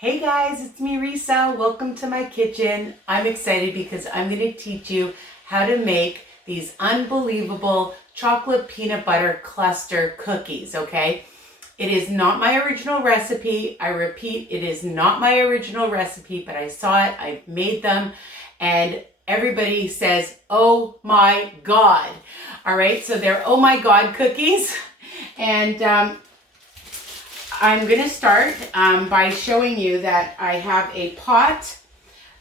Hey guys, it's me Risa. Welcome to my kitchen. I'm excited because I'm going to teach you how to make these unbelievable chocolate peanut butter cluster cookies, okay? It is not my original recipe. I repeat, it is not my original recipe, but I saw it, I made them, and everybody says, oh my God. All right, so they're oh my God cookies. And I'm going to start by showing you that I have a pot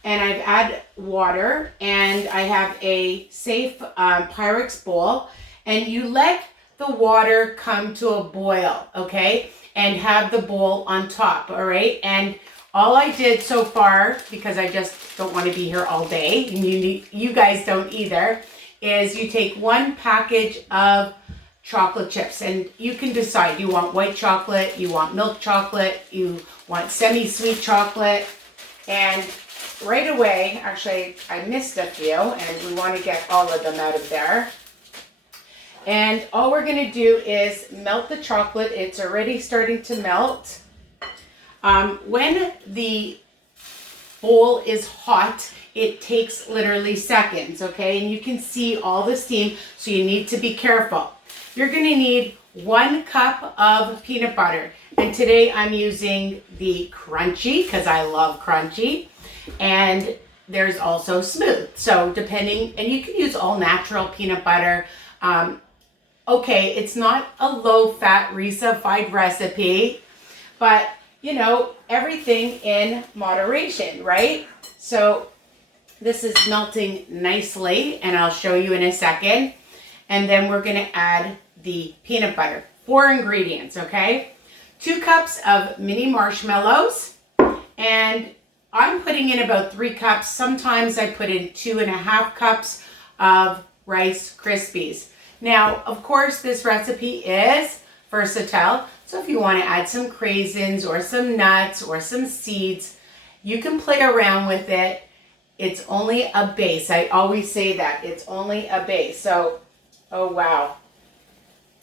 and I've added water and I have a safe Pyrex bowl, and you let the water come to a boil, okay, and have the bowl on top, all right? And all I did so far, because I just don't want to be here all day, and you guys don't either, is you take one package of chocolate chips, and you can decide, you want white chocolate, you want milk chocolate, you want semi-sweet chocolate. And right away, actually I missed a few and we want to get all of them out of there. And all we're going to do is melt the chocolate. It's already starting to melt. When the bowl is hot, it takes literally seconds, okay? And you can see all the steam, so you need to be careful. You're going to need 1 cup of peanut butter. And today I'm using the crunchy because I love crunchy. And there's also smooth. So depending, and you can use all natural peanut butter. Okay, it's not a low-fat Risa-fied recipe, but you know, everything in moderation, right? So this is melting nicely, and I'll show you in a second. And then we're going to add the peanut butter. 4 ingredients, okay? 2 cups of mini marshmallows, and I'm putting in about 3 cups. Sometimes I put in 2.5 cups of Rice Krispies. Now, of course, this recipe is versatile, so if you want to add some craisins or some nuts or some seeds, you can play around with it. It's only a base. I always say that. It's only a base. So, oh wow.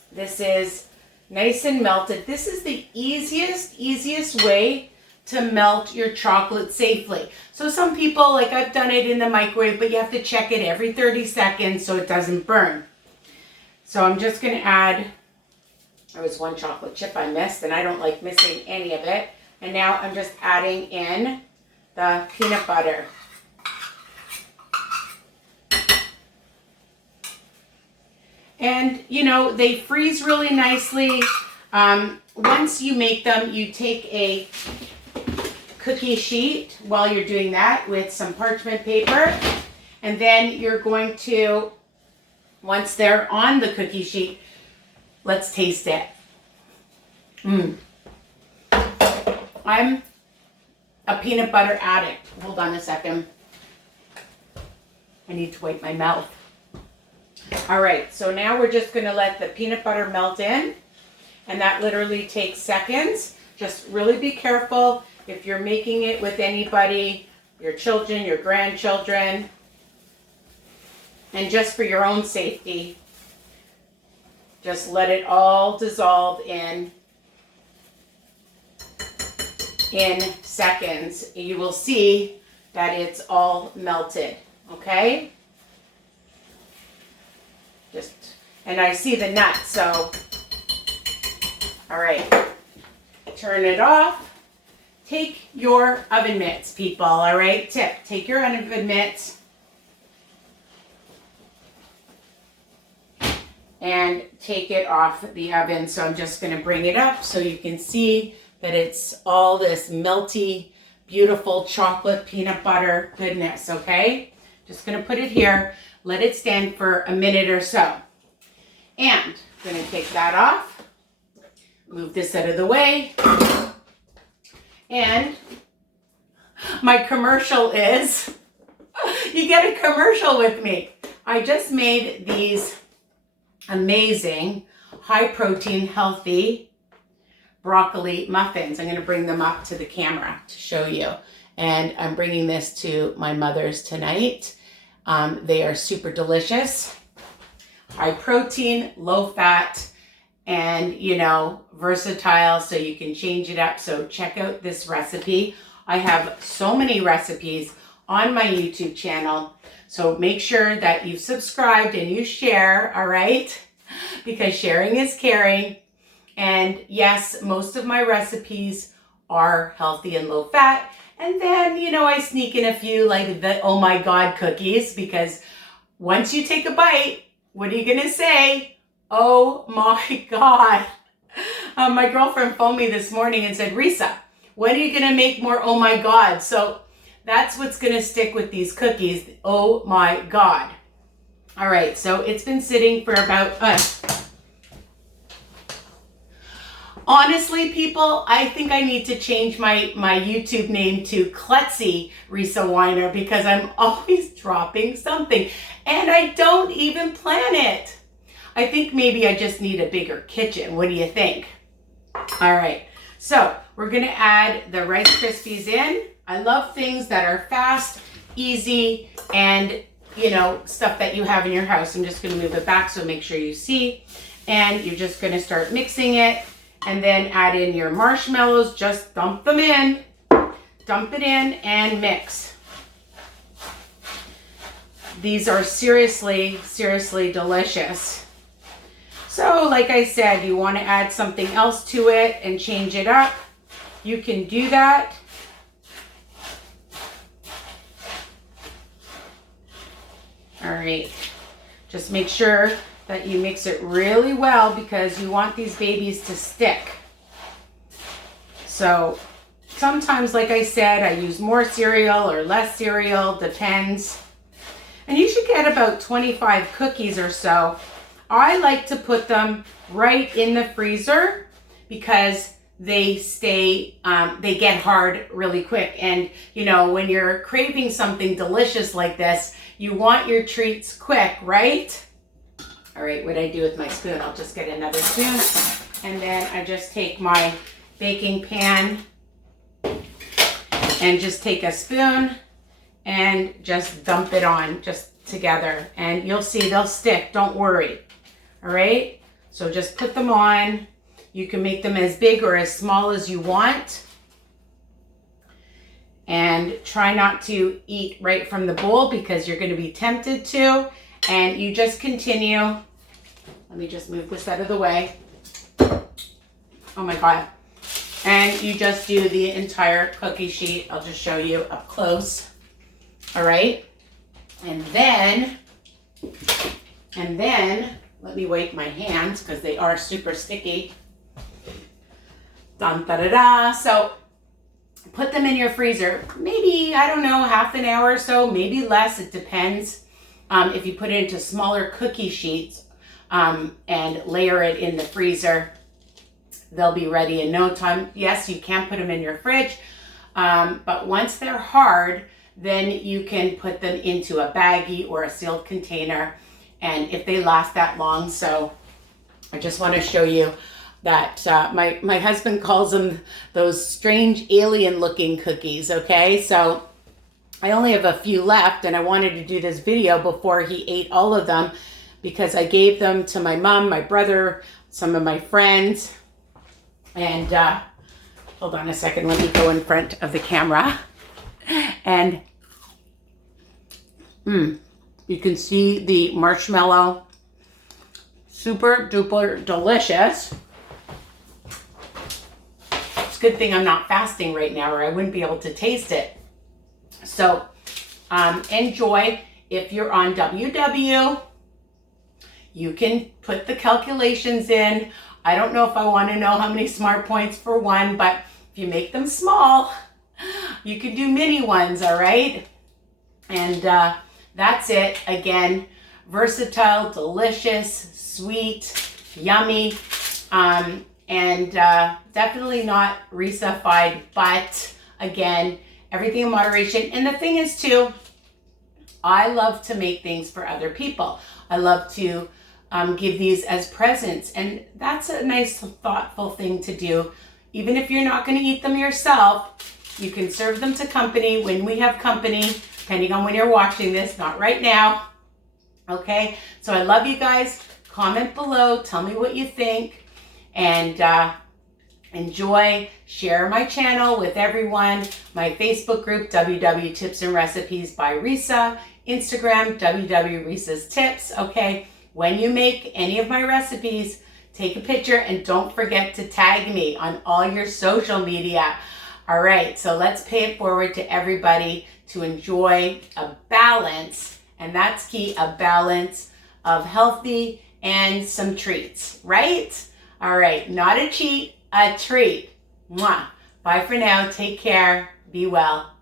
This is nice and melted. This is the easiest way to melt your chocolate safely. So some people, like I've done it in the microwave, but you have to check it every 30 seconds so it doesn't burn. So I'm just going to add, there was 1 chocolate chip I missed, and I don't like missing any of it. And now I'm just adding in the peanut butter. And, you know, they freeze really nicely. Once you make them, you take a cookie sheet while you're doing that with some parchment paper. And then you're going to, once they're on the cookie sheet, let's taste it. I'm a peanut butter addict. Hold on a second. I need to wipe my mouth. All right, so now we're just going to let the peanut butter melt in, and that literally takes seconds. Just really be careful if you're making it with anybody, your children, your grandchildren, and just for your own safety, just let it all dissolve in seconds. You will see that it's all melted, okay? And I see the nuts, so, all right, turn it off. Take your oven mitts, people, all right? Tip, take your oven mitts and take it off the oven. So I'm just gonna bring it up so you can see that it's all this melty, beautiful chocolate peanut butter goodness, okay? Just gonna put it here, let it stand for a minute or so. And I'm going to take that off, move this out of the way, and my commercial is, you get a commercial with me. I just made these amazing, high protein, healthy broccoli muffins. I'm going to bring them up to the camera to show you. And I'm bringing this to my mother's tonight. They are super delicious. High protein, low fat, and, you know, versatile, so you can change it up. So check out this recipe. I have so many recipes on my YouTube channel. So make sure that you've subscribed and you share, all right? Because sharing is caring. And yes, most of my recipes are healthy and low fat. And then, you know, I sneak in a few like the oh my God cookies, because once you take a bite, what are you gonna say? Oh my God. My girlfriend phoned me this morning and said, Risa, when are you gonna make more oh my God? So that's what's gonna stick with these cookies. Oh my God. All right, so it's been sitting for about, honestly, people, I think I need to change my YouTube name to Klutzy Risa Weiner, because I'm always dropping something and I don't even plan it. I think maybe I just need a bigger kitchen. What do you think? All right, so we're gonna add the Rice Krispies in. I love things that are fast, easy, and, you know, stuff that you have in your house. I'm just gonna move it back so make sure you see. And you're just gonna start mixing it, and then add in your marshmallows. Just dump them in, dump it in, and mix. These are seriously, seriously delicious. So like I said, you want to add something else to it and change it up, you can do that. All right, just make sure that you mix it really well, because you want these babies to stick. So sometimes, like I said, I use more cereal or less cereal, depends. And you should get about 25 cookies or so. I like to put them right in the freezer because they stay, they get hard really quick. And you know, when you're craving something delicious like this, you want your treats quick, right? All right, what I do with my spoon, I'll just get another spoon, and then I just take my baking pan and just take a spoon and just dump it on just together, and you'll see they'll stick, don't worry. All right, so just put them on. You can make them as big or as small as you want, and try not to eat right from the bowl because you're going to be tempted to. And you just continue. Let me just move this out of the way. Oh my God. And you just do the entire cookie sheet. I'll just show you up close. All right. And then, let me wipe my hands because they are super sticky. Dun, da, da, da. So put them in your freezer. Maybe, I don't know, half an hour or so, maybe less. It depends. If you put it into smaller cookie sheets and layer it in the freezer, they'll be ready in no time. Yes, you can put them in your fridge, but once they're hard, then you can put them into a baggie or a sealed container, and if they last that long. So I just want to show you that my husband calls them those strange alien looking cookies, okay? So I only have a few left, and I wanted to do this video before he ate all of them because I gave them to my mom, my brother, some of my friends. And hold on a second, let me go in front of the camera. And you can see the marshmallow, super duper delicious. It's a good thing I'm not fasting right now, or I wouldn't be able to taste it. So enjoy. If you're on WW, you can put the calculations in. I don't know if I want to know how many smart points for one, but if you make them small, you can do mini ones, all right? And that's it. Again, versatile, delicious, sweet, yummy, and definitely not Risa-fied, but again, everything in moderation. And the thing is too, I love to make things for other people. I love to give these as presents, and that's a nice, thoughtful thing to do. Even if you're not going to eat them yourself, you can serve them to company when we have company, depending on when you're watching this, not right now. Okay, so I love you guys. Comment below, tell me what you think. and enjoy, share my channel with everyone, my Facebook group, WW Tips and Recipes by Risa, Instagram, WW Risa's Tips, okay? When you make any of my recipes, take a picture and don't forget to tag me on all your social media. All right, so let's pay it forward to everybody to enjoy a balance, and that's key, a balance of healthy and some treats, right? All right, not a cheat, a treat. Mwah. Bye for now. Take care. Be well.